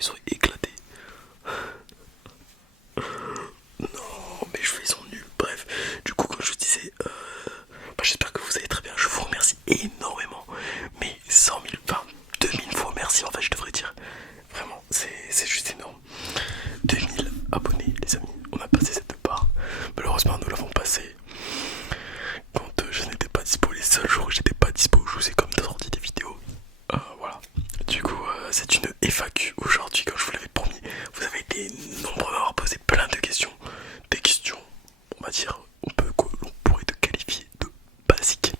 ils sont éclatés. Non, mes cheveux ils sont nuls. Bref, du coup, comme je vous disais, j'espère que vous allez très bien. Je vous remercie énormément. Mais 100 000, enfin 2000 fois merci en fait, je devrais dire. Vraiment, c'est juste énorme. 2000 abonnés, les amis. On a passé cette barre. Malheureusement, nous l'avons passé quand je n'étais pas dispo. Les seuls jours où j'étais pas dispo, je vous ai comme sorti des vidéos. Voilà. Du coup, c'est une FAQ aujourd'hui, comme je vous l'avais promis. Vous avez été nombreux à m'avoir posé plein de questions. Des questions, on va dire, l'on pourrait te qualifier de basiques.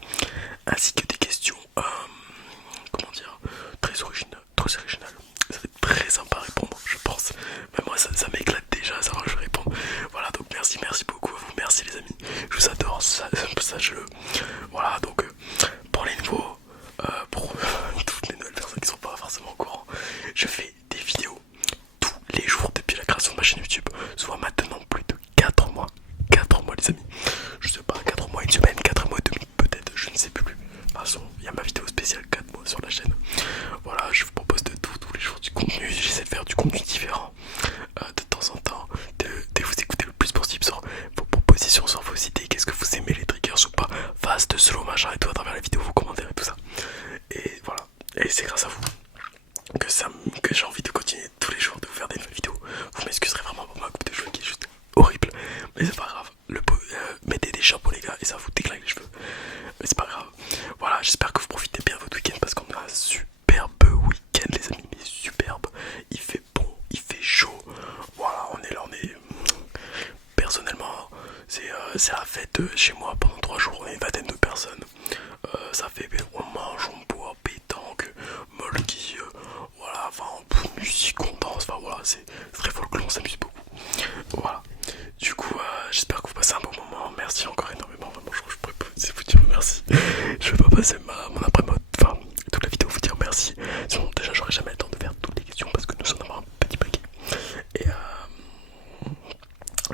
Ainsi que des questions, comment dire, très originales. Très originales. Ça va être très sympa à répondre, je pense. Mais moi, ça m'éclate déjà, ça va, je vais répondre. Voilà, donc merci beaucoup à vous. Merci les amis. Je vous adore, sachez-le. Voilà, donc pour les nouveaux, pour toutes les nouvelles personnes qui sont pas forcément au courant, je fais des vidéos tous les jours depuis la création de ma chaîne YouTube, soit maintenant plus de 4 mois. 4 mois les amis. Je sais pas, 4 mois, une semaine, 4 mois et demi peut-être, je ne sais plus. De toute façon, il y a ma vidéo spéciale 4 mois sur la chaîne. Voilà, je vous propose de tous les jours du contenu. J'essaie de faire du contenu différent de temps en temps, de vous écouter le plus possible sur vos propositions, sur vos idées. Qu'est-ce que vous aimez, les triggers ou pas, fast, slow, machin et tout à travers la vidéo, vos commentaires et tout ça. Et voilà, et c'est grâce à vous que j'ai envie de continuer tous les jours de vous faire des nouvelles vidéos. Vous m'excuserez vraiment pour ma coupe de cheveux qui est juste horrible, mais c'est pas grave. Mettez des shampoings les gars et ça vous déglingue les cheveux, mais c'est pas grave. Voilà, j'espère que vous profitez bien de votre week-end parce qu'on a un superbe week-end les amis, mais superbe. Il fait bon, il fait chaud. Voilà, on est là, personnellement, c'est la fête chez moi pendant 3 jours. On est une vingtaine de personnes. Ça fait, on mange, on boit, pétanque, molki, voilà, enfin, musique, on danse, enfin voilà, c'est très folklore, on s'amuse beaucoup. Voilà, du coup, j'espère que vous passez un bon moment. Merci encore énormément, vraiment, je pourrais pas vous dire merci. Je vais pas passer mon après-mode, enfin, toute la vidéo vous dire merci. Sinon, déjà, j'aurais jamais le temps de faire toutes les questions parce que nous en avons un petit paquet. Et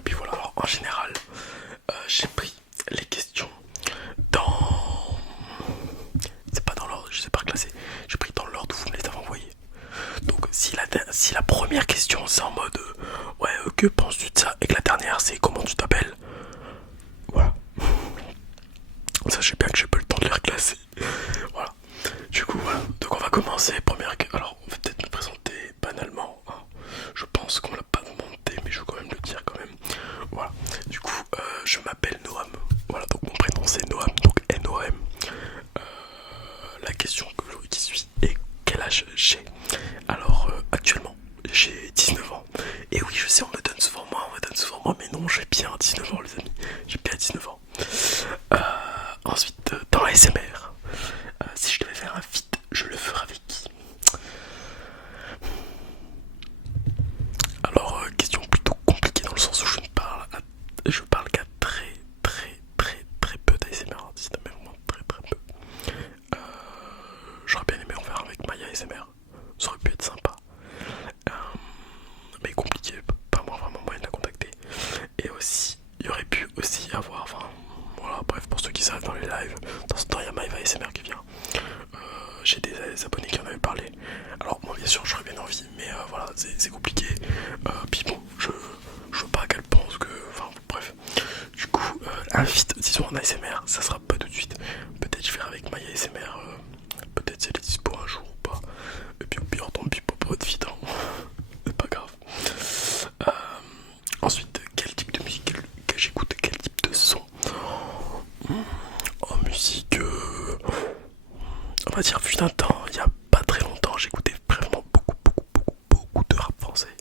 puis voilà, alors en général, j'ai pris les questions dans... C'est pas dans l'ordre, je sais pas reclasser. J'ai pris dans l'ordre où vous me les avez envoyés. Donc si la première question c'est en mode ouais, que penses-tu de ça, et que la dernière c'est comment tu t'appelles, voilà. Sachez bien que j'ai pas le temps de les reclasser. Voilà. Du coup voilà. Donc on va commencer. Alors on va peut-être me présenter banalement, hein. Je pense qu'on l'a pas demandé, mais je vais quand même le dire quand même. Voilà. Du coup je m'appelle Noam. Voilà, donc mon prénom c'est Noam, donc N-O-M. La question qui suit est quel âge j'ai. Alors actuellement j'ai 19 ans. Et oui, je sais, on me donne souvent moi, mais non, j'ai bien 19 ans les amis. J'ai bien 19 ans. Ensuite, dans la SMR, si je devais faire un feat, je le ferais avec qui? Alors, question plutôt compliquée dans le sens où je parle qu'à très peu d'ASMR artistes, mais vraiment très peu. J'aurais bien aimé en faire avec Maya ASMR, ça aurait pu être sympa. Mais compliqué, pas moi vraiment moyen de la contacter. Et aussi, il y aurait pu aussi avoir, enfin voilà, bref, pour ceux qui savent dans les lives, dans ce temps il y a Maïva ASMR qui vient. J'ai des abonnés qui en avaient parlé. Alors moi bien sûr j'aurais bien envie, mais voilà, c'est compliqué. Puis bon, je veux pas qu'elle pense que, enfin bref. Du coup, un feat, disons en ASMR, ça sera pas tout de suite. Peut-être je ferai avec Maya ASMR, peut-être si elle est dispo un jour ou pas. Et puis au pire, tant pis pour votre feat, hein. C'est pas grave. Ensuite, quel type de musique que j'écoute, quel type de son. En musique, on va dire, fut un temps, il y a pas très longtemps, j'écoutais vraiment beaucoup de rap français.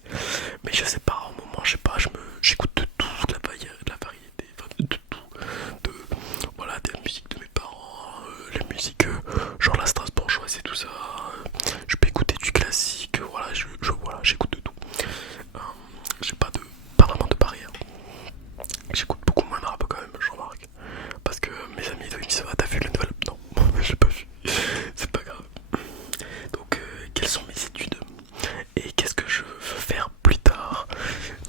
Mais je sais pas, en moment, je sais pas, j'écoute de tout, de la variété, enfin, de tout. Voilà, des musiques de mes parents, les musiques genre la Strasbourgeoise et tout ça. Je peux écouter du classique, voilà, voilà, j'écoute de tout. J'ai pas vraiment de barrière. J'écoute beaucoup moins de rap quand même, je remarque. Parce que mes amis ils me disent ah, t'as vu le nouvel... Non, j'ai pas vu. C'est pas grave. Donc quelles sont mes études et qu'est-ce que je veux faire plus tard.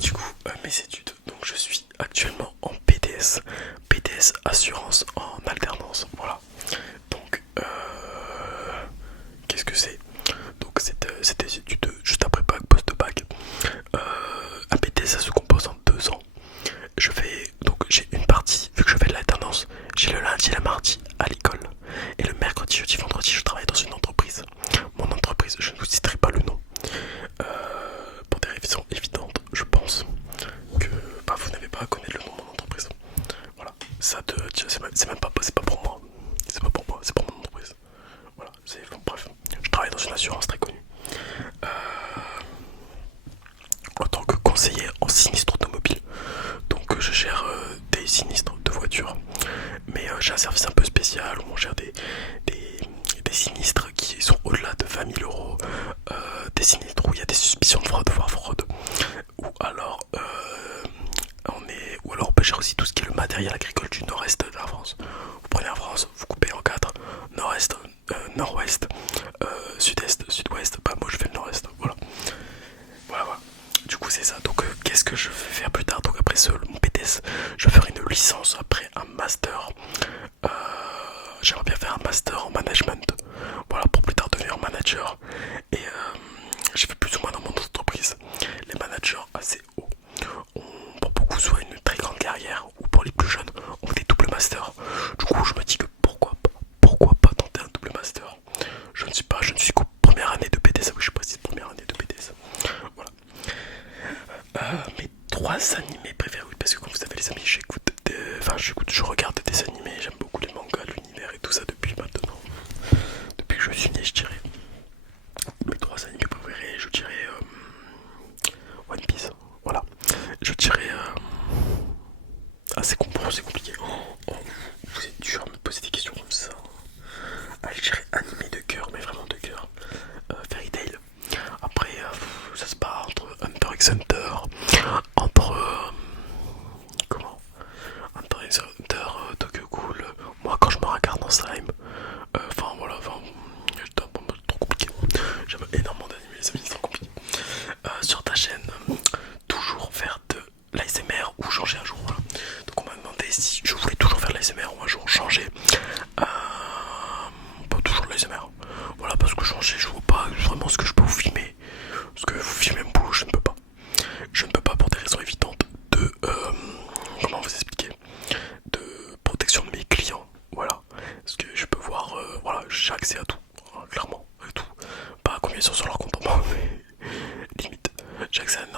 Du coup mes études, donc je suis actuellement en PDS assurance en alternance. Voilà. Donc qu'est-ce que c'est? Donc c'est des études juste après bac, post bac. Un BTS ça se compose en 2 ans. Donc j'ai une partie, vu que je fais de l'alternance, j'ai le lundi et le mardi à l'école. Et le mercredi, jeudi, vendredi, je travaille dans une entreprise. Mon entreprise, je ne vous citerai pas le nom. Pour des raisons évidentes, je pense que vous n'avez pas à connaître le nom de mon entreprise. Voilà, c'est même pas, c'est pas pour moi. C'est pas pour moi, c'est pour mon entreprise. Voilà, bref, je travaille dans une assurance très connue. En tant que conseiller en sinistre automobile. Donc je gère des sinistres de voitures. Mais j'ai un service un peu spécial où on gère des sinistres qui sont au-delà de 20 000 euros. Des sinistres où il y a des suspicions de fraude, voire fraude. Ou alors on peut gérer aussi tout ce qui est le matériel agricole du nord-est de la France. Vous prenez la France, vous coupez en 4, nord-est, nord-ouest, sud-est, sud-ouest. Bah moi je fais le nord-est, voilà. Du coup c'est ça. Donc qu'est-ce que je vais faire plus tard? Donc après mon BTS, je vais faire une licence, après un master. J'aimerais bien faire un master en management. Voilà, pour plus tard devenir manager. Et j'ai fait plus ou moins dans mon entreprise. Les managers assez hauts ont pour beaucoup soit une très grande carrière, ou pour les plus jeunes, ont des doubles masters. Du coup je me dis que pourquoi pas tenter un double master. Je ne suis qu'aux premières années de BTS. Oui, je précise première année de BTS. Voilà. Mes 3 animés préférés, oui, parce que comme vous savez les amis, je regarde des animés, j'aime beaucoup les mangas, l'univers et tout ça depuis maintenant. Depuis que je suis né, je dirais. Mes 3 animés préférés, je dirais One Piece, voilà. Je dirais c'est compliqué. Vous êtes dur à me poser des questions comme ça. Je dirais animé de cœur, mais vraiment de cœur. Fairy Tail. Après, ça se bat entre Hunter x Hunter, entre Hunter x Hunter, Tokyo Ghoul. Moi, quand je me regarde en slime, c'est un peu trop compliqué. J'aime énormément d'animés, les amis, c'est trop compliqué. Sur ta chaîne, toujours faire de l'ASMR ou changer un jour. Voilà. Donc, on m'a demandé si je voulais toujours faire de l'ASMR ou un jour changer. Pas toujours de l'ASMR. Voilà, parce que changer, je vois pas vraiment ce que je peux vous filmer. Parce que vous filmez mon boulot, je ne peux pas. Je ne peux pas pour des raisons évidentes de comment vous expliquer, de protection de mes clients. Voilà, parce que je peux voir, voilà, j'ai accès à tout, clairement, à tout. Pas à combien ils sont sur leur compte en banque, mais limite, j'ai accès à de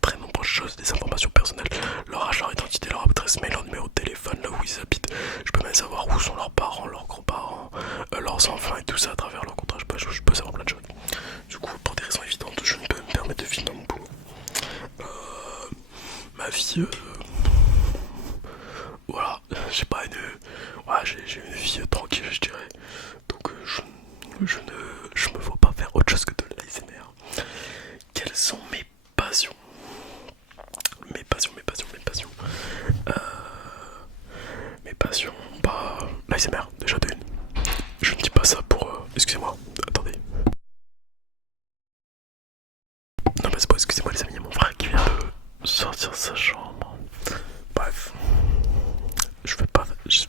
très nombreuses choses, des informations personnelles, leur âge, leur identité, leur adresse mail, leur numéro de téléphone, là où ils habitent. Je peux même savoir où sont leurs parents, leurs grands-parents, leurs enfants et tout ça à travers leur contrat. Je peux savoir plein de choses. Du coup, pour des raisons évidentes, je ne peux me permettre de filmer mon boulot. Ma vie, voilà, j'ai pas une, voilà, j'ai une vie tranquille, je dirais. Donc je me vois pas faire autre chose que de l'ASMR. Quelles sont mes passions? Mes passions, bah l'ASMR, déjà d'une. Je ne dis pas ça pour, excusez-moi, attendez. Non mais c'est pas, excusez-moi les amis, il y a mon frère qui vient de sortir de sa chambre. Bref,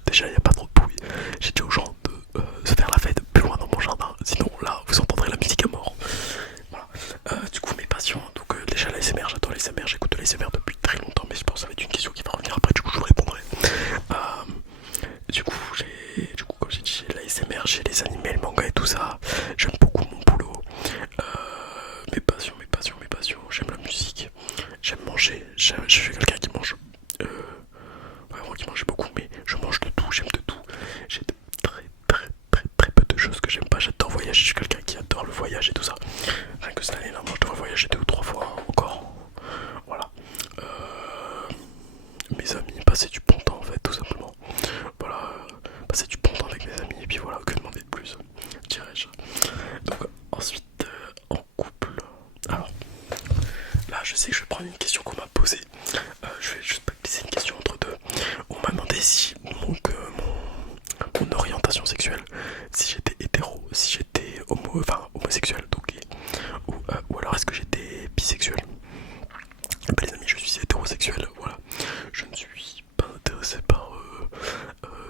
déjà il n'y a pas trop de bruit. J'ai dit aux gens de se faire la fête plus loin dans mon jardin. Sinon là vous entendrez la musique à mort. Voilà. Du coup mes passions, donc déjà l'ASMR, j'adore l'ASMR, j'écoute de l'ASMR depuis très longtemps. Mais je pense que ça va être une question qui va revenir après, du coup je vous répondrai. Du coup comme j'ai dit, j'ai l'ASMR, j'ai les animés, le manga et tout ça. J'aime beaucoup mon boulot. Mes passions, j'aime la musique, j'aime manger, je suis quelqu'un qui mange, vraiment qui mange beaucoup, mais je mange de tout, j'aime de tout. J'ai de très peu de choses que j'aime pas. J'adore voyager, je suis quelqu'un qui adore le voyage et tout ça. Rien que cette année là, moi je devrais voyager 2 ou 3 fois encore. Voilà. Mes amis, passer du bon temps en fait, tout simplement. Voilà, passer du bon temps avec mes amis, et puis voilà, que demander de plus, dirais-je. Donc ensuite, en couple. Alors, là je sais que je vais prendre une question qu'on m'a posée. Je vais juste glisser une question entre deux. On m'a demandé si mon orientation sexuelle, si j'étais hétéro, si j'étais homosexuel, donc, ou alors est-ce que j'étais bisexuel. Ben, les amis, je suis hétérosexuel, voilà. Je ne suis pas intéressé par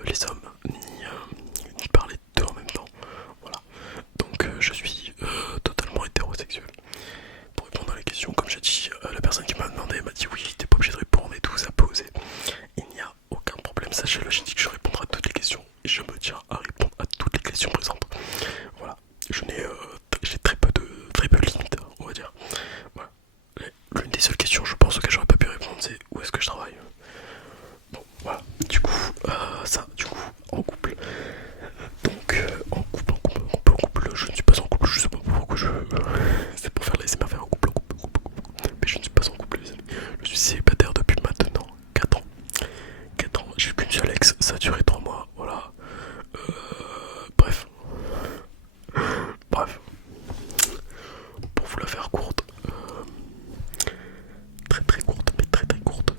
les hommes, ni par les deux en même temps. Voilà. Donc je suis totalement hétérosexuel. Pour répondre C'est pour faire les SMR en couple, Mais je ne suis pas en couple, les amis. Je suis célibataire depuis maintenant 4 ans. 4 ans, j'ai eu qu'une seule ex, ça a duré 3 mois, voilà. Bref. Bref. Pour vous la faire courte, très très courte, mais très très courte.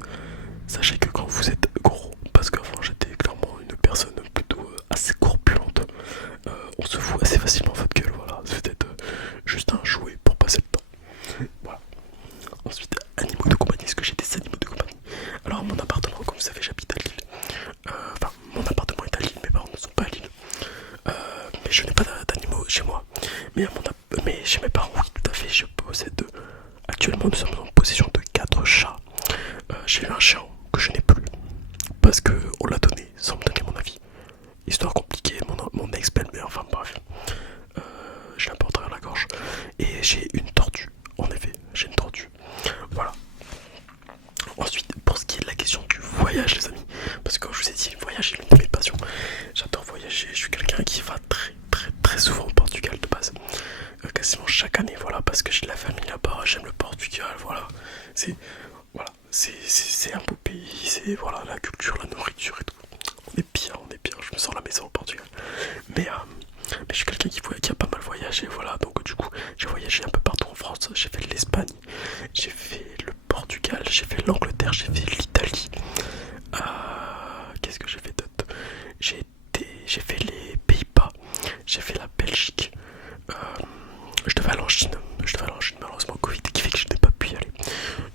Sachez que quand vous êtes gros, parce qu'avant j'étais clairement une personne plutôt assez corpulente, on se fout assez facilement votre gueule, voilà. C'est peut-être juste un jouet pour passer le temps. Voilà. Ensuite, animaux de compagnie, est-ce que j'ai des animaux de compagnie? Alors mon appartement, comme vous savez, j'habite à Lille. Enfin, mon appartement est à Lille, mes parents ne sont pas à Lille. Mais je n'ai pas d'animaux chez moi. Mais chez mes parents, oui, tout à fait, je possède. Actuellement, nous sommes en possession de 4 chats. J'ai eu un chien que je n'ai plus parce qu'on l'a donné sans me donner mon avis. Histoire compliquée, mon ex-belle-mère, enfin bref. Je l'ai un peu en travers la gorge. Et j'ai une tortue, en effet, j'ai une tortue. Voilà. Ensuite, pour ce qui est de la question du voyage, les amis, parce que comme je vous ai dit, le voyage est l'une de mes passions. J'adore voyager, je suis quelqu'un qui va très très très souvent au Portugal de base. Quasiment chaque année, voilà, parce que j'ai de la famille là-bas, j'aime le Portugal, voilà. C'est un beau pays, c'est voilà, la culture, la nourriture et tout. On est bien, je me sens à la maison au Portugal. Mais je suis quelqu'un qui a pas mal voyagé, voilà, donc du coup, j'ai voyagé un peu partout en France, j'ai fait l'Espagne, j'ai fait le Portugal, j'ai fait l'Angleterre, j'ai fait l'Italie. Qu'est-ce que j'ai fait d'autre? J'ai fait les Pays-Bas, j'ai fait la Belgique. Je devais aller en Chine, malheureusement Covid qui fait que je n'ai pas pu y aller.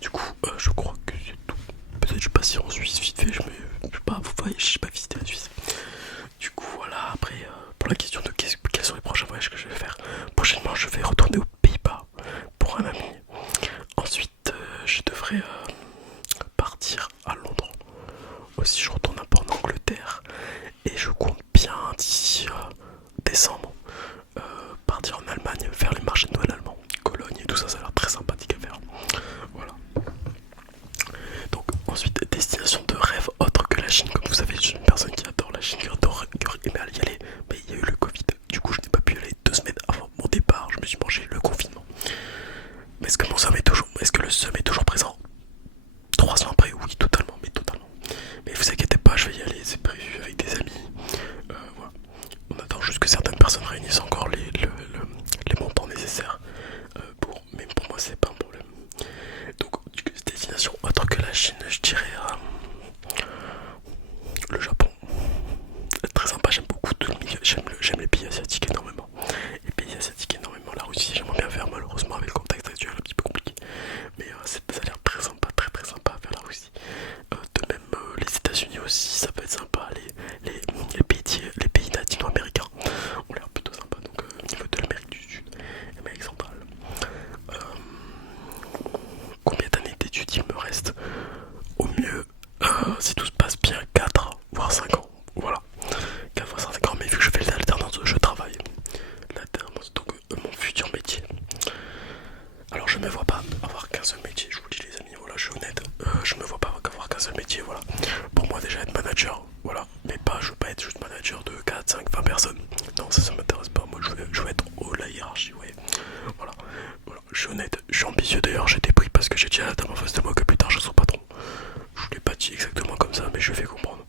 Du coup, je crois que c'est tout. Peut-être je suis passé en Suisse vite fait, je sais pas, vous voyez, j'ai pas visité la Suisse. Du coup, voilà, après, pour la question de quels sont les prochains voyages que je vais faire, prochainement je vais retourner aux Pays-Bas pour un ami. Ensuite, je devrais partir à Londres. Aussi, je retourne un peu en Angleterre. Et je compte bien d'ici décembre partir en Allemagne, faire les marchés de Noël allemands, Cologne et tout ça, ça a l'air très sympathique à faire. Voilà. Donc ensuite, destination de rêve autre que la Chine. Comme vous savez, je suis une personne qui adore la Chine, qui adore y aller, mais il y a eu le Covid. Du coup, je n'ai pas pu y aller 2 semaines avant mon départ. Je me suis mangé le confinement. Mais est-ce que le seum est toujours présent? 3 ans après, oui, totalement, mais totalement. Mais vous inquiétez pas, je vais y aller, c'est prévu avec des amis. Voilà. On attend juste que certaines personnes réunissent encore les montants nécessaires mais pour moi c'est pas un problème. Donc destination autre que la Chine, je dirais le Japon. Très sympa, j'aime beaucoup tout le milieu, j'aime les pays asiatiques énormément. Les pays asiatiques énormément, la Russie j'aimerais bien faire, malheureusement avec le contexte actuel un petit peu compliqué. Mais ça a l'air très sympa, très très sympa à faire la Russie. De même les États-Unis aussi, ça peut être sympa. Les pays latino-américains ont l'air plutôt sympa. Donc au niveau de l'Amérique du Sud, l'Amérique centrale. Combien d'années d'études il me reste? Au mieux, si tout se passe bien, 4 voire 5 ans. Voilà, 4 voire 5 ans. Mais vu que je fais l'alternance, je travaille. L'alternance, donc mon futur métier. Alors je me vois pas avoir qu'un seul métier, je vous le dis les amis, voilà, je suis honnête. Je me vois pas avoir qu'un seul métier, voilà. Pour moi déjà être manager, voilà. Mais pas, je veux pas être juste manager de 4, 5, 20 personnes. Non, ça m'intéresse pas. Moi je veux être haut de la hiérarchie, ouais. Voilà. Je suis honnête, je suis ambitieux d'ailleurs, j'ai été pris parce que j'ai dit à la dame en face de moi que plus tard je serai patron. Je vous l'ai pas dit exactement comme ça, mais je vais comprendre.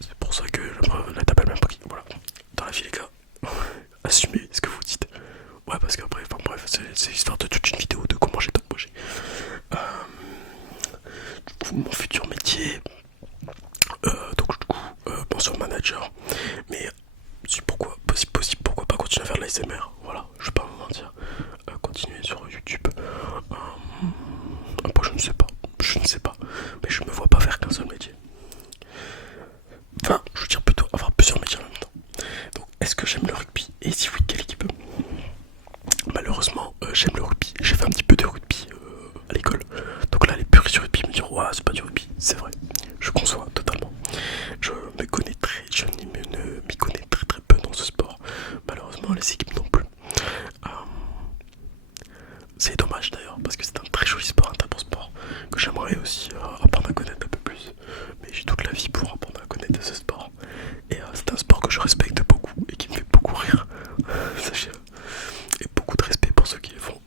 C'est pour ça que la table elle m'a pris, voilà. Dans la vie les gars, assumez ce que vous dites. Ouais, parce qu'après, enfin bref, c'est l'histoire de toute une vidéo de comment j'ai embauché. Du coup, mon futur métier, donc du coup, bon, sur manager, mais si possible, pourquoi pas continuer à faire de l'ASMR, voilà, je vais pas vous mentir, continuer sur YouTube. Après, je ne sais pas, mais je me vois pas faire qu'un seul métier. Enfin, je veux dire plutôt avoir plusieurs métiers en même temps. Donc, est-ce que j'aime le rugby? Et si oui, quelle équipe? Malheureusement, j'aime le rugby. J'ai fait un petit peu de rugby à l'école. Donc là, les puristes du rugby me diront ouais, c'est pas du rugby. C'est vrai, je conçois totalement. Je m'y connais très très peu dans ce sport. Malheureusement, les équipes non plus. C'est dommage d'ailleurs, parce que c'est un très joli sport, un très beau sport que j'aimerais aussi apprendre à connaître un peu plus. Mais j'ai toute la vie pour apprendre à connaître ce sport. Et c'est un sport que je respecte beaucoup et qui me fait beaucoup rire. Sachez-le. Et beaucoup de respect pour ceux qui le font.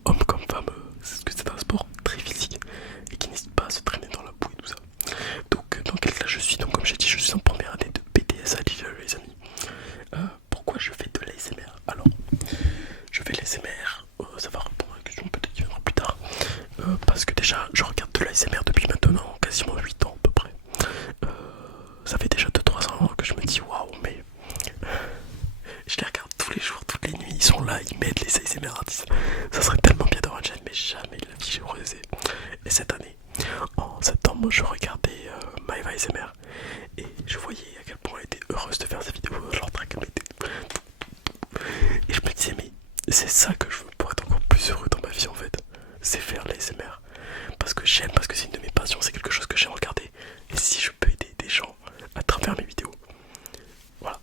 parce que déjà je regarde de l'ASMR depuis maintenant quasiment 8 ans à peu près. Ça fait déjà 2-3 ans que je me dis waouh, mais je les regarde tous les jours, toutes les nuits, ils sont là, ils m'aident les ASMR artistes. Ça serait tellement bien d'avoir une chaîne, mais jamais de la vie j'ai osé. Et cette année, en septembre, je regardais Maëva ASMR et je voyais à quel point elle était heureuse de faire ses vidéos, genre et je me disais mais c'est ça que je veux pour être encore plus heureux dans ma vie en fait. C'est faire l'ASMR. Parce que j'aime, parce que c'est une de mes passions, c'est quelque chose que j'aime regarder. Et si je peux aider des gens à travers mes vidéos, voilà,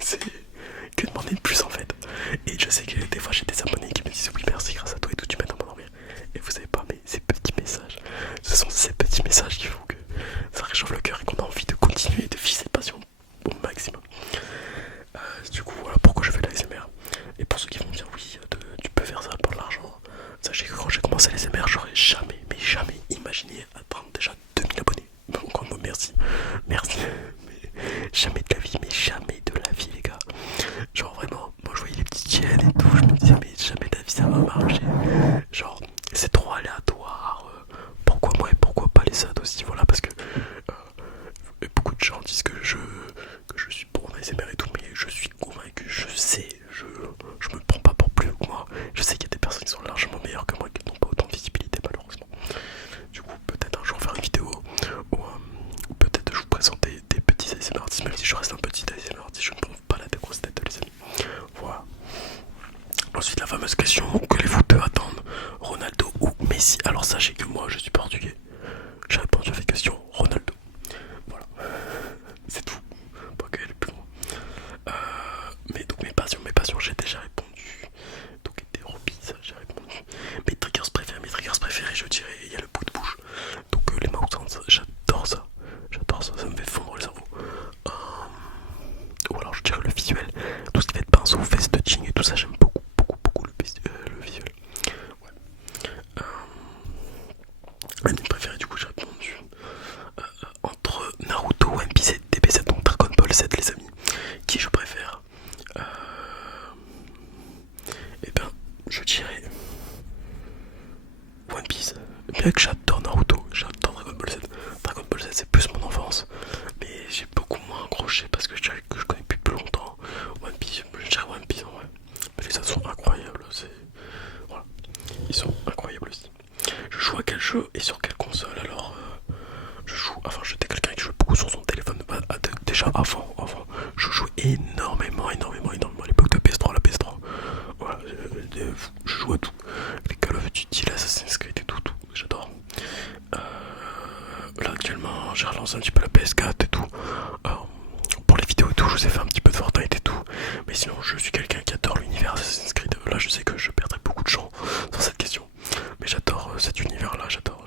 c'est que demander de plus en fait. Et je sais que des fois j'ai des abonnés qui me disent oui merci grâce à toi et tout tu m'aides à m'endormir. Et vous savez pas, mais ces petits messages, ce sont ces petits messages qui font que ça réchauffe le cœur et qu'on a envie de continuer de vivre cette passion au maximum. Du coup voilà pourquoi je fais de l'ASMR. Et pour ceux qui vont me dire oui tu peux faire ça pour de l'argent, sachez que quand j'ai commencé l'ASMR j'aurais jamais mais jamais imaginé atteindre déjà 2000 abonnés. Encore une fois merci, merci, mais jamais de la vie, mais jamais de la vie les gars. Genre vraiment, moi je voyais les petites chaînes et tout, je me disais mais jamais de la vie ça va marcher. Genre c'est trop aléatoire, pourquoi moi et pourquoi pas les ads aussi, voilà parce que beaucoup de gens disent que je suis bon en ASMR et tout, mais je suis convaincu, je sais, je me prends pas pour plus que moi. Je sais qu'il y a des personnes qui sont largement meilleures que moi qui n'ont pas autant de visibilité malheureusement. Du coup peut-être un jour faire une vidéo ou peut-être je vous présenter des petits ASMR artistes, même si je reste un petit ASMR artiste, je ne prends pas la grosse tête les amis. Voilà. Ensuite la fameuse question, que les footeux attendent, Ronaldo ou Messi? Alors sachez que moi je suis portugais. J'ai répondu à cette question, Ronaldo. Voilà, c'est tout. Pas qu'elle est plus loin. Mais donc mes passions, j'ai déjà répondu. Donc des hobbies, ça j'ai répondu. Mes triggers préférés, je dirais, il y a le bout de bouche. Donc les mouth sounds, j'adore ça, ça me fait fondre le cerveau. Ou alors je dirais le visuel, tout ce qui va être pinceau, face touching et tout ça, j'aime beaucoup le visuel. Ouais. Anime préféré, du coup j'ai répondu entre Naruto, One Piece et DB7, donc Dragon Ball Z les amis. Qui je préfère? Eh ben je dirais One Piece. Bien que j'adore Naruto, j'adore Dragon Ball Z. Dragon Ball Z c'est plus mon enfance, mais j'ai beaucoup moins accroché parce que je connais plus longtemps. One Piece, je dirais One Piece en vrai. Mais les autres sont incroyables, voilà. Ils sont incroyables aussi. Je joue à quel jeu et sur quelle console? Alors j'étais quelqu'un qui jouait beaucoup sur son téléphone. Déjà avant, je jouais énormément à l'époque de PS3, la PS3. Voilà, je joue à tout. Les Call of Duty, l'Assassin's Creed et tout, j'adore. Là actuellement, j'ai relancé un petit peu la PS4 et tout. Pour les vidéos et tout, je vous ai fait un petit peu de Fortnite et tout. Mais sinon, je suis quelqu'un qui adore l'univers Assassin's Creed. Là, je sais que je perdrai beaucoup de gens dans cette question. Mais j'adore cet univers-là, j'adore.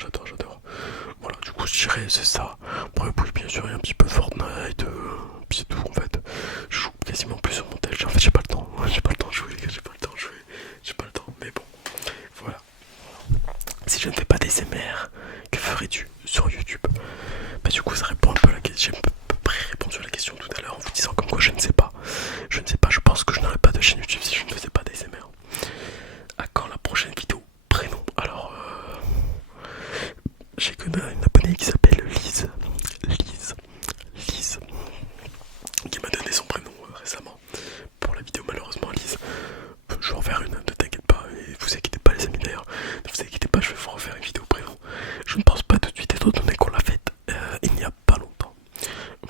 Voilà, du coup, je dirais c'est ça. Après, oui, bien sûr, il y a un petit peu de Fortnite. Puis c'est tout en fait. Je joue quasiment plus sur mon tel. En fait, j'ai pas le temps. J'ai pas le temps de jouer, les gars. J'ai pas le temps. Mais bon, voilà. Si je ne fais pas d'ASMR, que ferais-tu sur YouTube? Bah, du coup, ça répond un peu à la question. J'ai à peu près répondu à la question tout à l'heure en vous disant comme quoi je ne sais pas. Je pense que je n'aurais pas de chaîne YouTube si je ne faisais pas d'ASMR. À quand la prochaine vidéo? Prénom. Alors, j'ai connu une abonnée qui s'appelle Lise, qui m'a donné son prénom récemment pour la vidéo. Malheureusement, Lise, je vais en faire une, ne t'inquiète pas, et vous inquiétez pas les amis d'ailleurs, ne vous inquiétez pas, je vais vous refaire une vidéo prénom. Je ne pense pas tout de suite étant donné qu'on l'a faite il n'y a pas longtemps.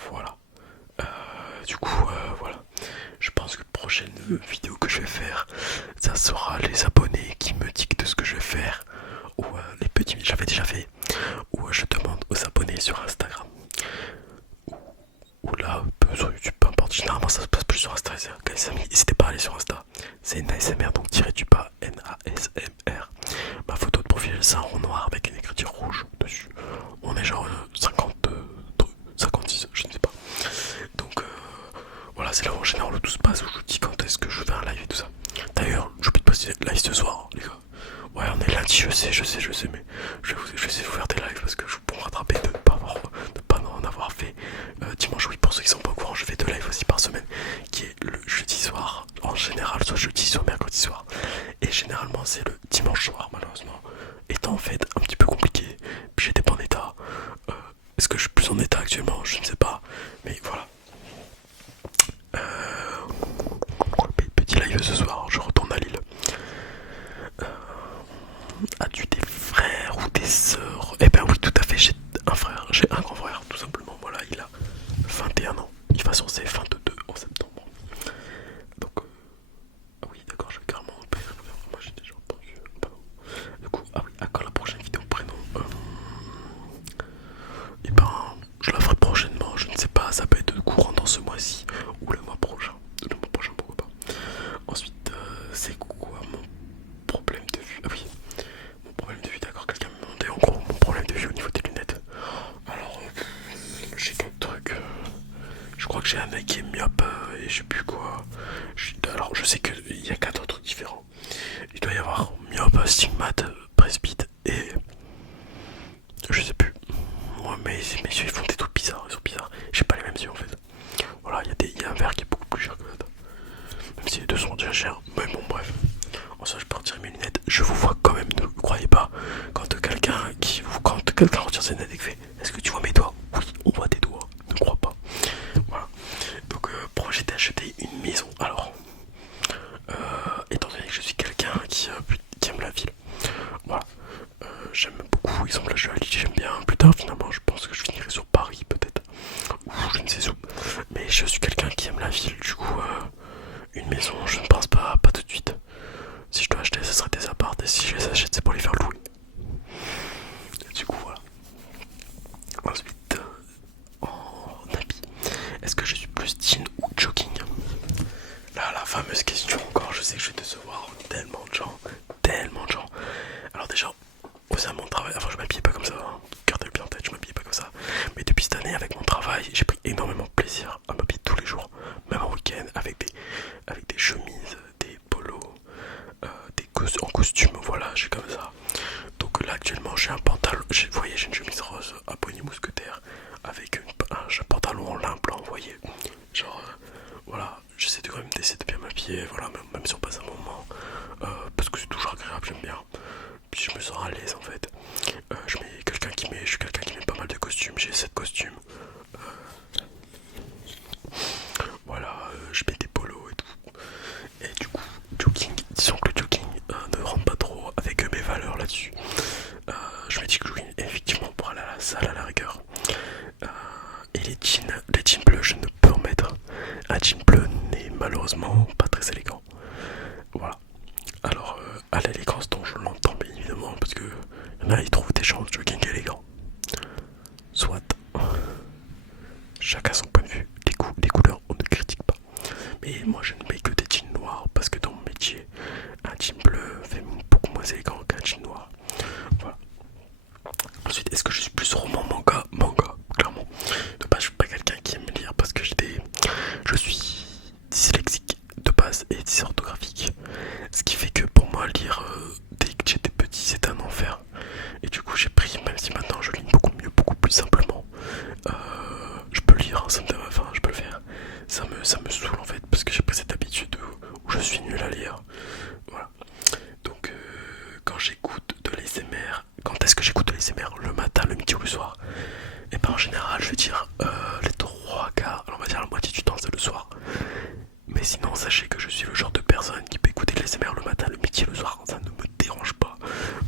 Voilà. Du coup, voilà. Je pense que la prochaine vidéo que je vais faire, ça sera les abonnés qui me dictent ce que je vais faire. Ou les petits, j'avais déjà fait, où je demande aux abonnés sur Instagram. Ou là, sur YouTube, peu importe. Généralement, ça se passe plus sur Insta. Les amis, n'hésitez pas à aller sur Insta. C'est NASMR, donc tiré du bas, NASMR. Ma photo de profil, c'est un rond noir avec une écriture rouge dessus. On est genre 56, je ne sais pas. Donc voilà, c'est là où en général où tout se passe, où je vous dis quand est-ce que je fais un live et tout ça. D'ailleurs, j'oublie de poster live ce soir, les gars. Ouais, on est lundi, je sais, mais je vais essayer de vous faire des lives parce que je peux me rattraper de ne pas en avoir fait dimanche. Oui, pour ceux qui sont pas au courant, je fais 2 lives aussi par semaine, qui est le jeudi soir en général, soit jeudi, soit mercredi soir, et généralement c'est le dimanche soir malheureusement. Étant en fait un petit peu compliqué, puis j'étais pas en état. Est-ce que je suis plus en état actuellement? Je ne sais pas. Mais voilà. Petit live ce soir, je retourne à Lille. As-tu des frères ou des sœurs? Eh ben oui, tout à fait, j'ai un frère, j'ai un grand frère, tout simplement. Voilà, il a 21 ans. Il va sur ses 22 en septembre. Donc, ah oui, d'accord, je vais carrément mon père. Moi j'ai déjà entendu. Pardon. Du coup, ah oui, à quand la prochaine vidéo prénom? Et ben, je la ferai prochainement, je ne sais pas, ça peut être courant dans ce mois-ci ou le mois prochain. Le mois prochain, pourquoi pas. Ensuite, c'est quoi mon problème de vue? Ah oui, mon problème de vue, d'accord, quelqu'un me demandait en gros mon problème de vue au niveau des lunettes. Alors, j'ai d'autres trucs. Je crois que j'ai un œil qui est myope et je sais plus quoi. Alors, je sais qu'il y a 4 trucs différents. Il doit y avoir myope, astigmate, presbyte et. Je sais plus. Moi, mes yeux ils font des trucs bizarres, ils sont bizarres. J'ai pas les mêmes yeux en fait. Voilà, il y a un verre qui est beaucoup plus cher que l'autre. Même si les deux sont déjà chers. Mais bon, bref. En soi, je peux retirer mes lunettes. Je vous vois quand même, ne vous croyez pas. Quand quelqu'un retire ses lunettes et que fait est-ce que tu vois mes doigts? Oui, on voit tes doigts. Ne crois pas. Voilà. Donc, projet d'acheter une maison. Alors, étant donné que je suis quelqu'un qui aime la ville, voilà. J'aime beaucoup, exemple là je suis à Lille, j'aime bien. Plus tard finalement je pense que je finirai sur Paris peut-être. Ou je ne sais où. Mais je suis quelqu'un qui aime la ville, du coup une maison je ne pense pas tout de suite. Si je dois acheter ce serait des apparts et si je les achète c'est pour les faire louer. Et du coup voilà. Ensuite en habit. Est-ce que je suis plus jean ou jogging? Là la fameuse question encore, je sais que je vais décevoir tellement de gens. Tellement de gens. Alors déjà au sein de mon travail, avant je m'habillais pas comme ça, hein. Gardez-le bien en tête, je m'habillais pas comme ça. Mais depuis cette année avec mon travail, j'ai pris énormément de plaisir à m'habiller tous les jours, même en week-end, avec des chemises, des polos, en costume, voilà, j'ai comme ça. Donc là actuellement j'ai un pantalon, vous voyez j'ai une chemise rose à poignée mousquetaire avec un pantalon en lin blanc, vous voyez. Genre voilà, j'essaie de quand même d'essayer de bien m'habiller, voilà, même si on passe un moment, parce que c'est toujours agréable, j'aime bien. Puis je me sens à l'aise en fait. Je suis quelqu'un qui met pas mal de costumes, j'ai 7 costumes. Voilà, je mets des polos et tout. Et du coup, jogging, disons que le jogging ne rentre pas trop avec mes valeurs là-dessus. Je me dis que le jogging, effectivement, pour aller à la salle à la rigueur. Et les jeans bleus, je ne peux en mettre. Un jean bleu n'est malheureusement pas très élégant. Voilà. Alors, à l'élégance dont je l'entends bien évidemment, parce que y en a, ils trouvent des gens de jogging élégants. Soit. Chacun son point de vue. Les couleurs, on ne critique pas. Mais moi, je ne mets que des jeans noirs, parce que dans mon métier, un jean bleu fait beaucoup moins élégant qu'un jean noir. Voilà. Ensuite, est-ce que je suis plus roman manga? Manga, clairement. De base, je suis pas quelqu'un qui aime lire, parce que je suis dyslexique de base et dysorthographique. Ce qui fait que pour moi lire dès que j'étais petit c'était un enfer. Et du coup j'ai pris, même si maintenant je lis beaucoup mieux, beaucoup plus simplement. Je peux lire, enfin je peux le faire. Ça me saoule en fait parce que j'ai pris cette habitude où je suis nul à lire. Voilà. Donc quand j'écoute de l'ASMR, quand est-ce que j'écoute de l'ASMR? Le matin, le midi ou le soir? Et ben en général je vais dire les trois quarts, on va dire la moitié du temps c'est le soir. Mais sinon, sachez que je suis le genre de personne qui peut écouter les SMR le matin, le midi et le soir. Ça ne me dérange pas.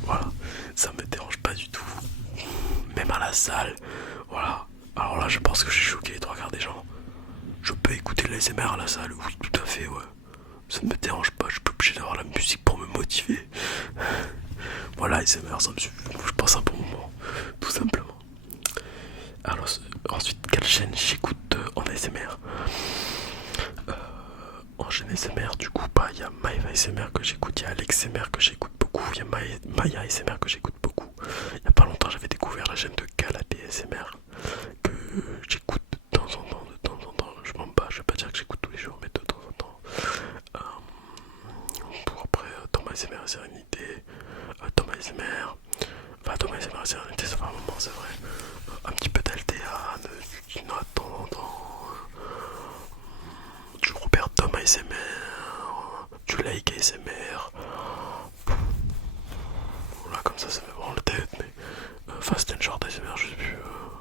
Voilà, ça me dérange pas du tout. Même à la salle. Voilà. Alors là, je pense que j'ai choqué les trois quarts des gens. Je peux écouter les SMR à la salle. Oui, tout à fait, ouais. Ça ne me dérange pas. Je suis pas obligé d'avoir la musique pour me motiver. Voilà, les SMR, ça me suffit. Je passe un bon moment. Tout simplement. Alors, ensuite, quelle chaîne j'écoute en ASMR? En chaîne ASMR, du coup, il y a Maeva ASMR que j'écoute, il y a Alex ASMR que j'écoute beaucoup, il y a Maya ASMR que j'écoute beaucoup. Il y a pas longtemps, j'avais découvert la chaîne de Calabé ASMR que j'écoute de temps en temps, Je m'en bats, je vais pas dire que j'écoute tous les jours, mais de temps en temps. Pour après, Thomas ASMR et Sérénité, Thomas ASMR, enfin Thomas ASMR et Sérénité, ça fait un moment, c'est vrai. Un petit peu d'Altea, de temps en temps. Du Robert Tom ASMR, du Like ASMR, ça me met vraiment la tête, mais enfin c'était une genre d'ASMR,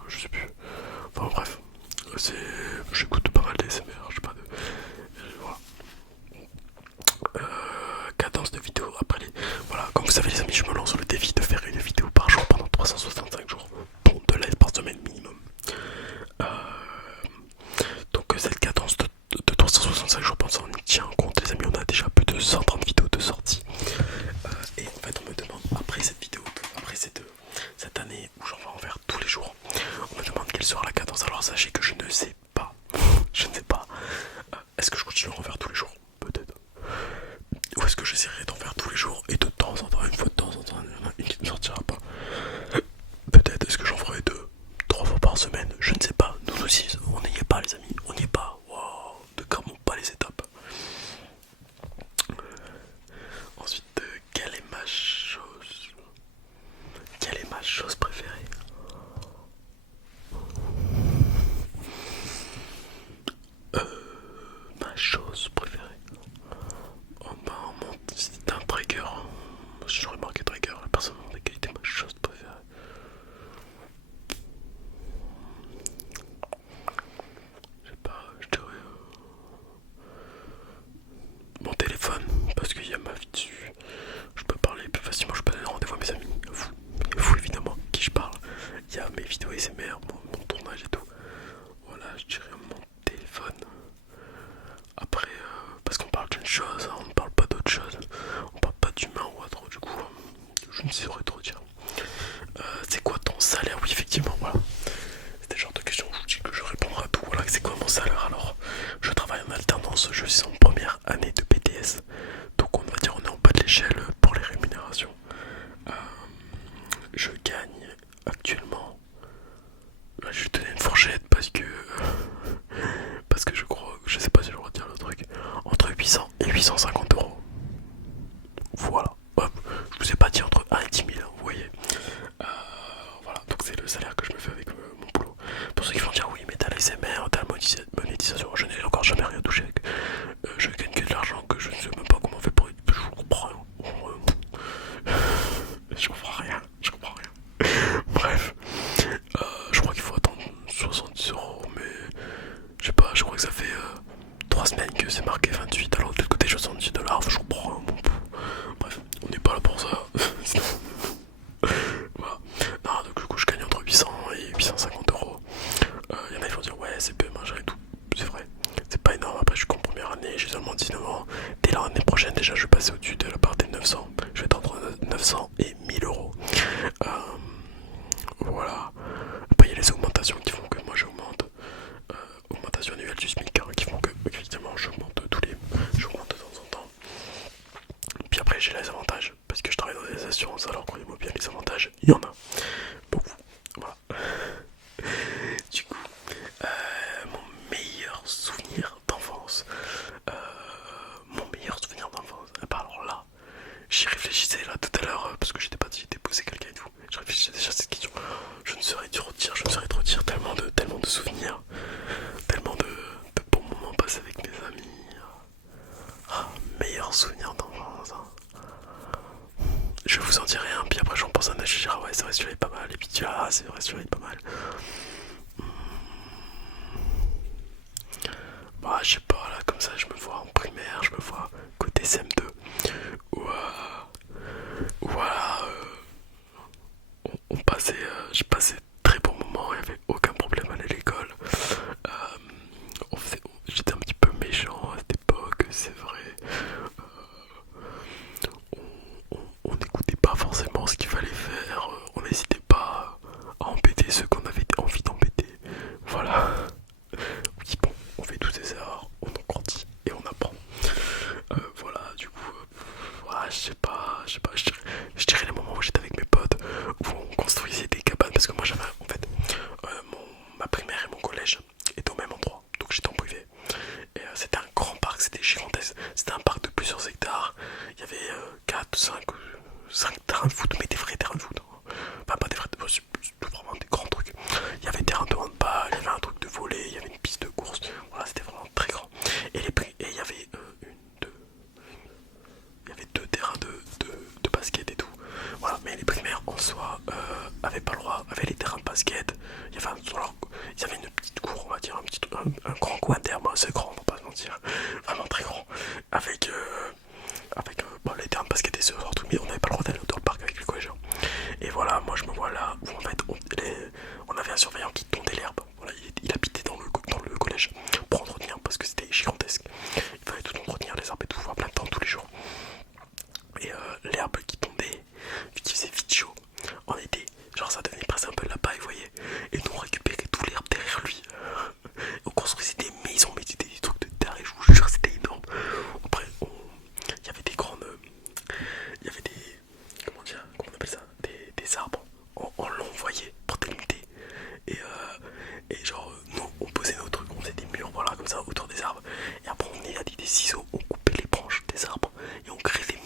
je sais plus. Enfin bref, j'écoute pas mal d'ASMR, je sais pas de. Voilà. Cadence de vidéo après les. Voilà, comme vous savez les amis, je me lance sur le défi de faire une vidéo par jour pendant 365 jours. Bon, 2 lives par semaine minimum. Euh, donc cette cadence de 365 jours, pensez on y tient compte les amis, on a déjà plus de 130 vidéos de sortie. Et en fait on me demande après cette vidéo, après cette année où j'en vais en faire tous les jours, on me demande quelle sera la cadence. Alors sachez que je ne sais pas. Je ne sais pas. Est-ce que je continuerai à en faire tous les jours? Peut-être. Ou est-ce que j'essaierai d'en faire tous les jours et de temps en temps, une fois de temps en temps, il y en a une qui ne sortira pas. Peut-être est-ce que j'en ferai 2, 3 fois par semaine, je ne sais pas. Nous aussi, on n'y est pas les amis, on n'y est pas. Wow, ne cramons pas les étapes. Ensuite, quelle est ma chose? Quelle est ma chose préférée? Ma chose préférée. Oh bah, c'est un trigger. J'aurais marqué trigger, la personne m'a demandé quelle était ma chose préférée. Je sais pas, je dirais mon téléphone, parce qu'il y a ma vie dessus. Je peux parler plus facilement, je peux donner rendez-vous à mes amis, vous évidemment, qui je parle. Il y a mes vidéos SMR, mon tournage et tout. Voilà, je dirais mon téléphone. Après, parce qu'on parle d'une chose, on ne parle pas d'autre chose. On parle pas d'humain ou autre, du coup, je ne saurais trop dire. C'est quoi ton salaire? Oui, effectivement, voilà. C'est le genre de questions où je dis que je répondrai à tout. Voilà, c'est quoi mon salaire alors? Je travaille en alternance, je suis en première année de BTS. Donc on va dire on est en bas de l'échelle pour les rémunérations. Je gagne actuellement. Là, je vais te donner une fourchette parce que je crois, je sais pas si je dois dire le truc, entre 800 et 850 euros. Voilà. Hop. Je vous ai pas dit entre 1 et 10 000, vous voyez. Voilà, donc c'est le salaire que je me fais avec mon boulot. Pour ceux qui vont dire oui, mais t'as l'ASMR, t'as la monétisation, je n'ai encore jamais rien touché avec. Je gagne que de l'argent que je ne sais même pas comment on fait pour. Je comprends rien. Je comprends rien. Je comprends rien. Bref, je crois qu'il faut attendre 70 euros, mais je sais pas, je crois que ça fait 3 semaines que c'est marqué 28, alors de l'autre côté 70 dollars, je comprends rien. Bref, on n'est pas là pour ça. Voilà. Non, donc du coup je gagne entre 800 et 850 euros. Il y en a qui vont dire ouais c'est peu marge et tout. C'est vrai, c'est pas énorme. Après je suis qu'en première année, j'ai seulement 19 ans. Dès l'année prochaine déjà je vais passer au-dessus de la part des 900. Je vais être entre 900 et 1000 euros. Voilà. Après il y a les augmentations qui font que moi j'augmente. Augmentation annuelle du SMIC qui font que effectivement j'augmente j'augmente de temps en temps. Puis après j'ai les avantages parce que je travaille dans des assurances, alors croyez-moi bien les avantages il y en a beaucoup. Voilà. Du coup mon meilleur souvenir d'enfance, alors là j'y réfléchissais là tout à l'heure parce que j'étais pas dit d'épouser quelqu'un et tout. Je réfléchissais déjà à cette question. Je ne saurais trop dire tellement de souvenirs, tellement de bons moments passés avec mes amis. Meilleur souvenir d'enfance. Je vous en dirai un, puis après j'en pense à un, je dirai ouais c'est vrai celui-là est pas mal, et puis tu ah c'est vrai celui-là est pas mal. Bah je sais pas, là comme ça je me vois en primaire, je me vois côté CM2 où voilà, on passait, je passais très bon moment, il n'y avait aucun problème à aller à l'école. J'étais un petit peu méchant à cette époque, c'est vrai. On n'écoutait pas forcément ce qu'il fallait faire, on n'hésitait pas à embêter ceux qu'on avait envie d'embêter. Voilà. Oui bon, on fait tous des erreurs, on en grandit et on apprend. Voilà, du coup, je sais pas, je dirais les moments où j'étais avec mes potes, où on construisait des cabanes, parce que moi j'avais, en fait, ma primaire et mon collège étaient au même endroit, donc j'étais en privé. Et c'était un grand parc, c'était gigantesque, c'était un parc de plusieurs hectares, il y avait 4, 5 terrains de foot, mais des vrais terrains de foot. Enfin, pas des vrais soi avait pas le droit, avait les terrains de basket, il y avait une petite cour, on va dire, un grand coin d'herbe, assez grand, on va pas se mentir, vraiment très grand, avec, bon, les terrains de basket et ce genre de trucs, mais on n'avait pas le droit d'aller dans le parc avec les collégiens. Et voilà, moi je me vois là où en fait on avait un surveillant qui tondait l'herbe. Voilà, il habitait dans le collège pour entretenir parce que c'était gigantesque. Il fallait tout entretenir, les arbres et tout, voir plein de temps tous les jours. Et l'herbe qui tombait, qui faisait vite chaud en été, genre ça devenait presque un peu la paille, vous voyez. Et nous on récupérait tout l'herbe derrière lui. On construisait des maisons, mais c'était des trucs de taré, je vous jure, c'était énorme. Après, il y avait des grandes. Il y avait des. Comment on appelle ça, des arbres en long, vous voyez, pour délimiter. Et genre, nous, on posait nos trucs, on faisait des murs, voilà, comme ça, autour des arbres. Et après, on venait avec des ciseaux, on coupait les branches des arbres et on créait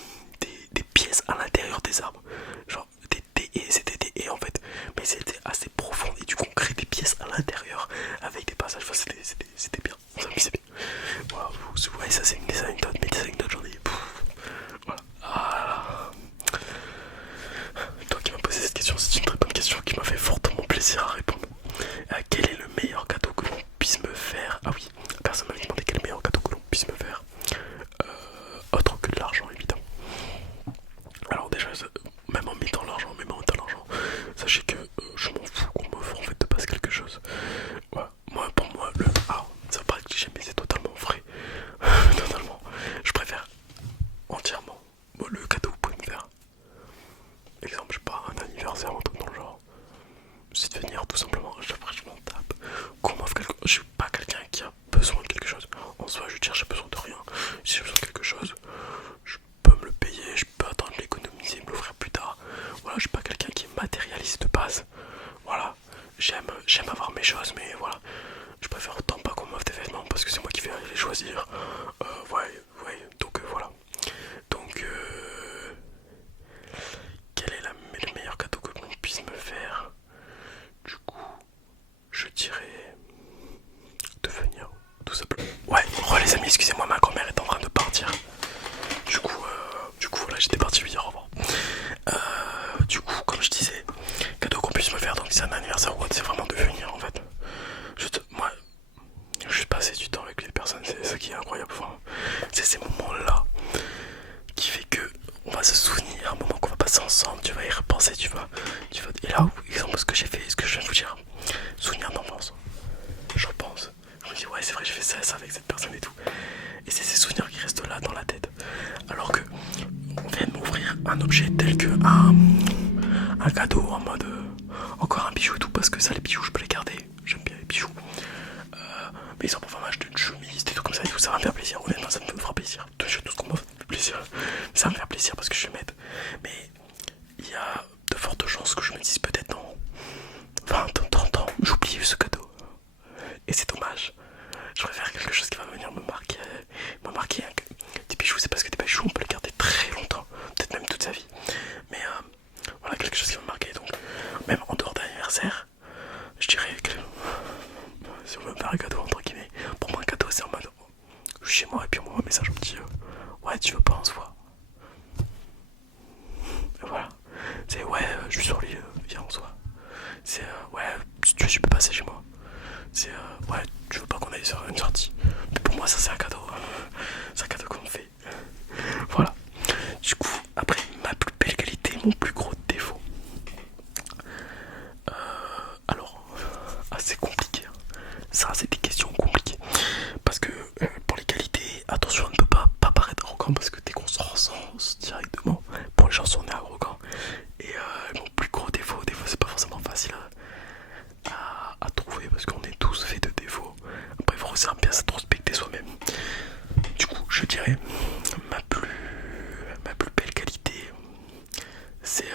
des pièces à l'intérieur des arbres. Genre, c'était des haies en fait, mais c'était assez profond. Et du coup, on créait des pièces à l'intérieur avec des passages. Enfin, c'était bien, on s'amusait bien. Voilà, vous voyez, ça, c'est une des anecdotes, mais des anecdotes, j'en ai. Voilà. Ah. Toi qui m'as posé cette question, c'est une très bonne question qui m'a fait fortement plaisir à répondre. Quel est le meilleur cadeau que l'on puisse me faire? Ah oui, personne m'avait demandé quel est le meilleur cadeau que l'on puisse me faire. Autre que de l'argent, évidemment. Alors déjà, même en mettant l'argent, sachez que je m'en fous qu'on m'offre en fait de base quelque chose. Ouais, pour moi, alors, ça paraît cliché, mais c'est totalement vrai. Totalement. Je préfère entièrement le cadeau que vous pouvez me faire. Exemple, je sais pas, un anniversaire, un truc dans le genre. C'est de venir tout simplement, après je m'en tape. Qu'on m'offre quelque chose. Je suis pas quelqu'un qui a besoin de quelque chose. En soi, je veux dire, j'ai besoin de rien. Si j'ai besoin de quelque chose, je peux me le payer, je peux attendre de l'économiser, me l'offrir plus tard. Voilà, je suis pas quelqu'un qui est matérialiste de base. Voilà, j'aime avoir mes choses, mais voilà. Je préfère autant pas qu'on m'offre des vêtements parce que c'est moi qui vais aller les choisir. Ouais, donc voilà. Donc, quel est le meilleur cadeau que l'on puisse me faire? Du coup, je dirais de venir, tout simplement. Ouais, les amis, excusez-moi, ma grand-mère est en train de partir. Du coup, voilà, j'étais parti lui dire au revoir. Du coup, comme je disais, cadeau qu'on puisse me faire, donc c'est un anniversaire ou autre, c'est vraiment de venir en fait. Moi, juste passer du temps avec les personnes, c'est ça qui est incroyable. Enfin, c'est ces moments-là qui fait que on va se souvenir, un moment qu'on va passer ensemble, tu vas y repenser, tu vas. Et là, exemple, ce que j'ai fait, ce que je viens de vous dire, souvenir d'enfance. Je repense, je me dis ouais, c'est vrai, j'ai fait ça avec cette personne et tout. Et c'est ces souvenirs qui restent là dans la tête. Alors que on vient de m'ouvrir un objet tel que un cadeau en mode encore un bijou et tout, parce que ça, les bijoux, je peux les garder. J'aime bien les bijoux. Mais ils ont pour m'acheter une chemise, des trucs comme ça et tout, ça va me faire plaisir. Honnêtement, ça me fera plaisir. Tout ce qu'on m'offre me fait plaisir. Ça va me faire plaisir parce que je vais mettre. Mais il y a de fortes chances que je me dise peut-être dans 20 ans, 30 ans, j'oublie ce cadeau. Et c'est dommage. Je préfère quelque chose qui va venir me marquer. Des bijoux, c'est parce que des bijoux, on peut les garder très longtemps, peut-être même toute sa vie. Mais voilà, quelque chose qui va me marquer. Donc, même en dehors d'anniversaire, je dirais que si on veut me faire un cadeau, entre guillemets, pour moi, un cadeau, c'est en mode je suis chez moi et puis on m'envoie un message, on me dit ouais, tu veux pas, on se voit. Et voilà, c'est ouais, je suis sur lui, viens, on se voit. C'est ouais, tu peux passer chez moi. C'est ouais, tu veux pas qu'on aille sur une sortie. Mais pour moi, ça, c'est un cadeau. C'est un cadeau qu'on me fait. Voilà. Du coup, après, ma plus belle qualité, mon plus gros défaut. Alors, assez compliqué. Ça, c'est des questions compliquées. Parce que pour les qualités, attention à ne peut pas paraître arrogant parce que dès qu'on se ressent directement, pour les gens, on est arrogant. Et mon plus gros défaut, c'est pas forcément facile à trouver parce qu'on est tous faits de défauts. Après, il faut aussi bien s'introspecter soi-même. Du coup, je dirais ma plus belle qualité, c'est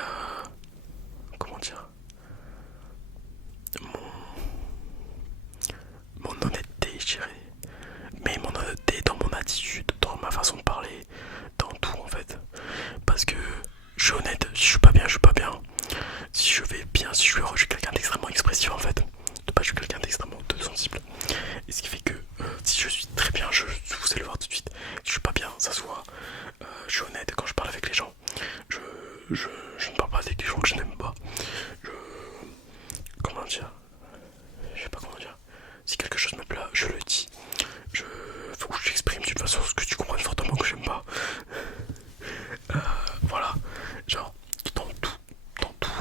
je ne parle pas avec des gens que je n'aime pas. Je... Comment dire? Je sais pas comment dire. Si quelque chose me plaît, je le dis. Faut que j'exprime de toute façon ce que tu comprennes fortement que j'aime pas. Voilà. Genre, dans tout,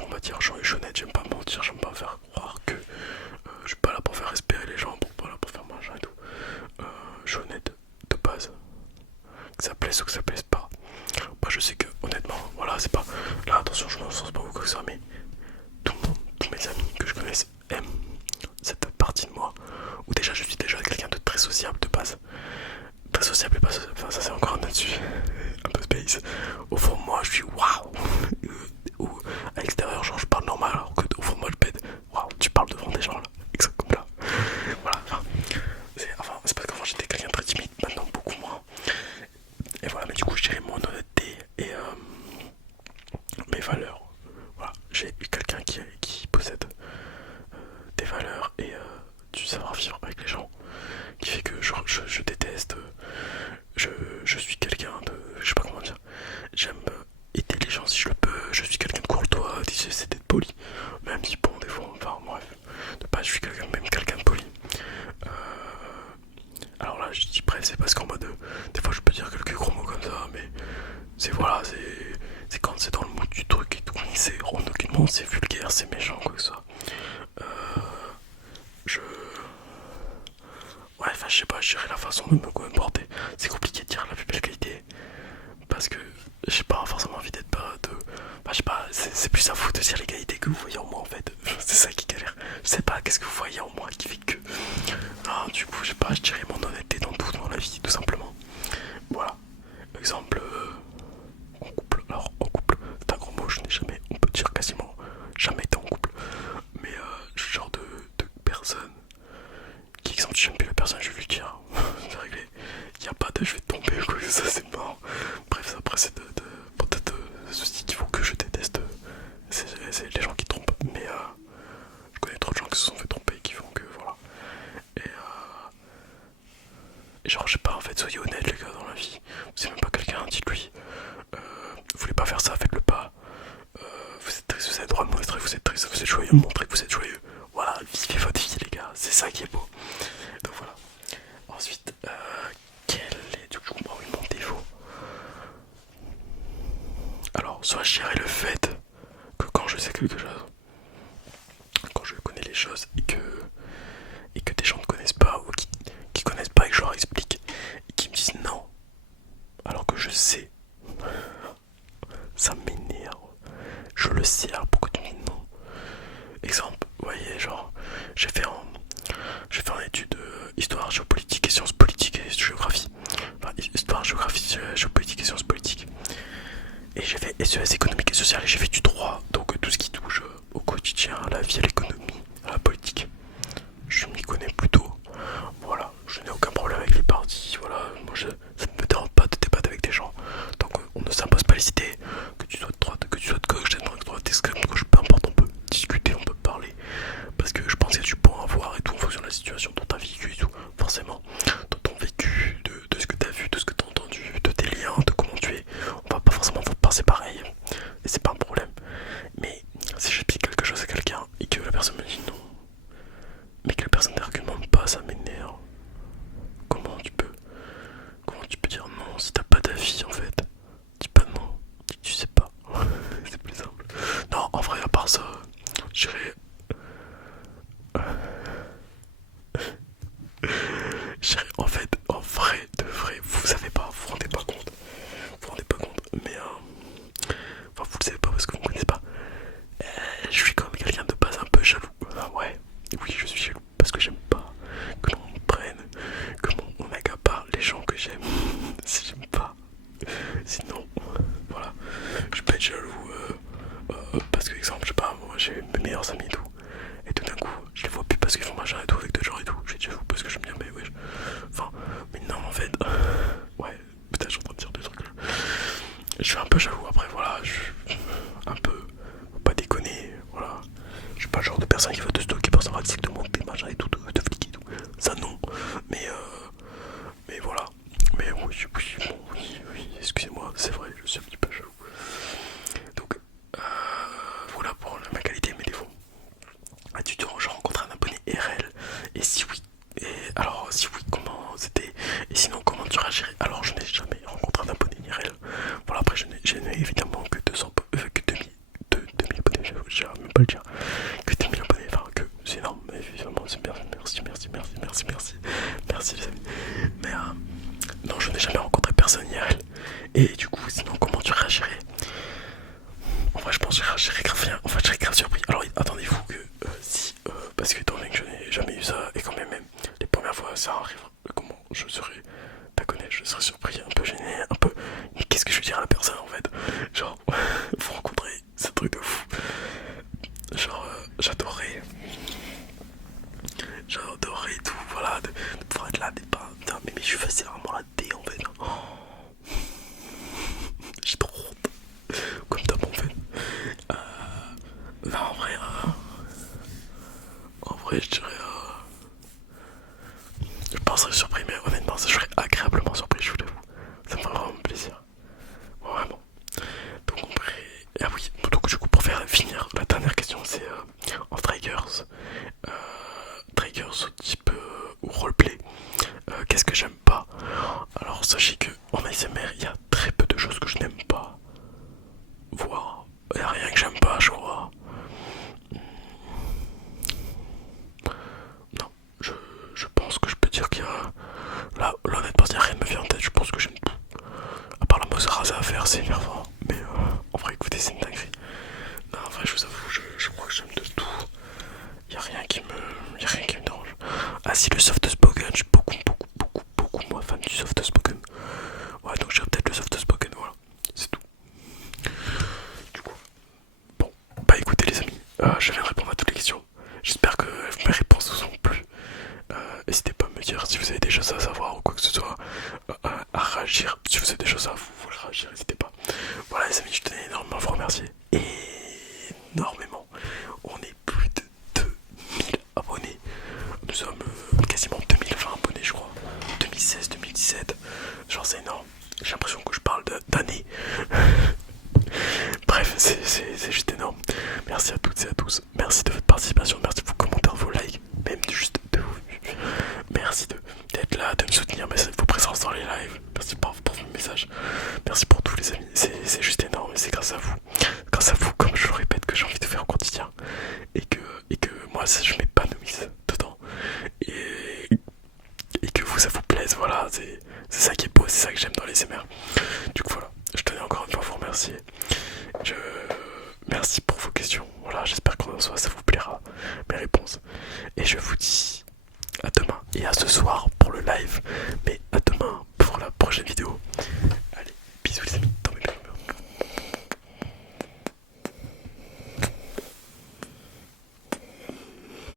on va dire, je suis honnête, j'aime pas mentir, j'aime pas faire croire que je suis pas là pour faire respirer les gens, pas là pour faire machin et tout. Je suis honnête de base. Que ça plaise ou que ça plaise pas. Moi je sais que honnêtement, voilà, c'est pas. Là attention, je m'enfonce pas beaucoup que ça, mais tout le monde, tous mes amis que je connaisse aiment cette partie de moi. Ou déjà je suis déjà quelqu'un de très sociable de base. Très sociable et pas sociable, enfin ça c'est encore un autre sujet. Un peu space. Au fond de moi je suis waouh. Ou à l'extérieur genre je parle normal alors que au fond de moi je pète. Waouh, tu parles devant des gens là. Exact comme là. Voilà, c'est parce qu'avant j'étais quelqu'un de très timide, maintenant beaucoup moins. Et voilà, mais du coup je dirais mon honnêteté et mes valeurs. Voilà, j'ai quelqu'un qui possède des valeurs et du savoir-vivre avec les gens, qui fait que je déteste, je suis quelqu'un de, je sais pas comment dire, j'aime aider les gens si je le peux, je suis quelqu'un de courtois, j'essaie d'être poli, même si bon des fois, enfin bref, de base je suis quelqu'un de poli. Alors là je dis bref, c'est parce qu'en mode, des fois je peux dire quelques gros mots comme ça, mais c'est voilà, c'est quand c'est dans le mood du truc et tout, c'est aucunement c'est vulgaire, c'est méchant quoi que ça. Je... Ouais, enfin je sais pas, je dirais la façon de me comporter. C'est compliqué de dire la plus belle qualité. Parce que j'ai pas forcément envie d'être pas de... Enfin je sais pas, c'est plus à vous de dire les qualités que vous voyez en moi en fait. C'est ça qui galère. Je sais pas qu'est-ce que vous voyez en moi qui fait que... Non, du coup je sais pas, je dirais mon honnêteté dans tout dans la vie tout simplement. Voilà. Exemple, en couple. Alors en couple, c'est un gros mot, je n'ai jamais, on peut dire quasiment jamais été en couple. Mais je suis le genre de personne qui, exemple, si j'aime plus la personne, je vais lui dire, c'est réglé. Il n'y a pas de je vais tomber ou quoi que ça, c'est mort. Bref, après, c'est peut-être ceci qu'il faut que je déteste. C'est les gens qui trompent. Mais je connais trop de gens qui se sont fait tromper et qui font que voilà. Et genre, je sais pas, en fait, soyez honnêtes, les gars, dans la vie. Vous aimez pas quelqu'un, dites-lui. Vous voulez pas faire ça, faites-le pas. Vous êtes triste, vous avez le droit de montrer que vous êtes triste, vous êtes joyeux, montrez que vous êtes joyeux. Voilà, vivez votre vie, les gars, c'est ça qui est beau. Donc voilà. Ensuite, quel est du coup mon défaut? Alors, soit je dirais le fait que quand je sais quelque chose, quand je connais les choses et que des gens ne connaissent pas ou qui connaissent pas et que je leur explique et qui me disent non, alors que je sais, ça m'énerve. Je le sais, alors pourquoi tu me dis non? Exemple, vous voyez, genre, j'ai fait en études histoire, géopolitique et sciences politiques et géographie. Enfin, histoire, géographie, géopolitique et sciences politiques. Et j'ai fait SES économique et social et j'ai fait du droit. Donc tout ce qui touche au quotidien, à la vie, à l'économie, à la politique. Je m'y connais plutôt. Voilà, je n'ai aucun problème avec les partis. Voilà, moi ça ne me dérange pas de débattre avec des gens. Donc on ne s'impose pas les idées. Que tu sois de droite, que tu sois de gauche, d'être droite, d'extrême gauche, peu importe, on peut discuter, on peut parler. Parce que je pense qu'il y a du bon à voir et tout en fonction de la situation dont tu as vécu et tout. Forcément, dans ton vécu, de ce que tu as vu, de ce que tu as entendu, de tes liens, de comment tu es. On va pas forcément penser pareil. Et c'est pas un problème. Mais si j'explique quelque chose à quelqu'un et que la personne me dit non, mais que la personne n'argumente pas, ça m'énerve. Comment tu peux dire non si t'as pas d'avis en fait? Dis pas non, dis que tu sais pas. C'est plus simple. Non, en vrai, à part ça, je dirais. En fait, en vrai, de vrai, vous savez pas, vous vous rendez pas compte. Vous vous rendez pas compte, mais enfin, vous le savez pas parce que vous me connaissez pas. Je suis quand même quelqu'un de base un peu jaloux. Ouais, oui, je suis jaloux parce que j'aime pas que l'on me prenne, que on accapare les gens que j'aime. Si j'aime pas, sinon, voilà, je peux être jaloux parce que, exemple, je sais pas, moi j'ai mes meilleurs amis et tout, et tout d'un coup, je les vois plus parce qu'ils font machin et tout avec d'autres gens et tout. Je suis jaloux parce que j'aime bien, mais ouais, enfin, mais non, en fait, ouais, putain, je suis en train de dire des trucs là. Je suis un peu jaloux après, voilà, un peu, faut pas déconner, voilà. Je suis pas le genre de personne qui va te stocker pour savoir si te monter, machin et tout, te fliquer et tout. Ça non, mais voilà. Mais oui, bon, oui, excusez-moi, c'est vrai, je suis un petit peu jaloux. Donc, je même pas le dire, que 2000 abonnés, enfin que c'est énorme, mais évidemment c'est bien, merci les amis. Mais non, je n'ai jamais rencontré personne IRL. Et du coup, sinon comment tu réagirais? En vrai, je pense que je réagirais grave bien. En fait, je serais grave surpris. Alors, attendez-vous que si, parce que étant donné que je n'ai jamais eu ça, et quand même, les premières fois ça arrive, comment je serais, t'as connais, je serais surpris, un peu gêné, un peu. Mais qu'est-ce que je veux dire à la personne en fait? Genre, vous rencontrez, c'est un truc de fou. Genre, j'adorerais tout, voilà, de pouvoir être là, des pas. Putain, mais je suis facile vraiment la D en fait. Oh, j'ai trop honte. Comme d'hab en fait. Non, en vrai, je dirais. Je penserais surpris, mais honnêtement, je serais agréablement surpris, je vous l'avoue. Ça me ferait vraiment plaisir. Vraiment. Donc, après. Ah oui, donc du coup, pour finir, la dernière question, c'est en triggers. Triggers type ou roleplay. Qu'est-ce que j'aime pas? Alors, sachez que en ASMR, il y a très peu de choses que je n'aime pas. Voire, il n'y a rien que j'aime pas, je crois. Non, je pense que je peux dire qu'il y a. Là honnêtement, il n'y a rien de me vient en tête, je pense que j'aime tout. À part la mousse rasée à faire, c'est énervant. Mais en vrai, écoutez, c'est une dinguerie. Non, en vrai, je vous avoue, je crois que j'aime de tout. Il n'y a rien qui me dérange. Ah, si, le soft spoken, je suis beaucoup moins fan du soft spoken. Ouais, donc j'ai peut-être le soft spoken, voilà. C'est tout. Du coup, bon, bah écoutez, les amis, je viens de répondre à toutes les questions. J'espère que mes réponses vous ont plu. N'hésitez pas à me dire si vous avez des choses à savoir ou quoi que ce soit, à réagir. Si vous avez des choses à vous réagir, n'hésitez pas. Voilà les amis, je tenais énormément à vous remercier. Énormément. On est plus de 2000 abonnés. Nous sommes quasiment 2020 abonnés, je crois. 2016, 2017. Genre c'est énorme. J'ai l'impression que je parle d'années. Bref, c'est juste énorme. Merci à toutes et à tous. Merci de votre participation. Merci de vos commentaires, vos likes. Même juste de vos vues. Merci d'être là, de me soutenir. Merci de vos présences dans les lives. Merci pour vos messages. Merci pour tous les amis. C'est juste énorme et c'est grâce à vous. Grâce à vous, comme je le répète, que j'ai envie de faire au quotidien. Et que moi, je m'épanouisse dedans. Et que vous, ça vous plaise. Voilà, c'est ça qui est beau. C'est ça que j'aime dans les SMR. Du coup, voilà. Je tenais encore une fois à vous remercier. Merci pour vos questions. Voilà, j'espère qu'en soit ça vous plaira, mes réponses. Et je vous